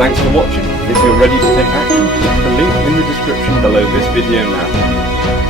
Thanks for watching. If you're ready to take action, click the link in the description below this video now.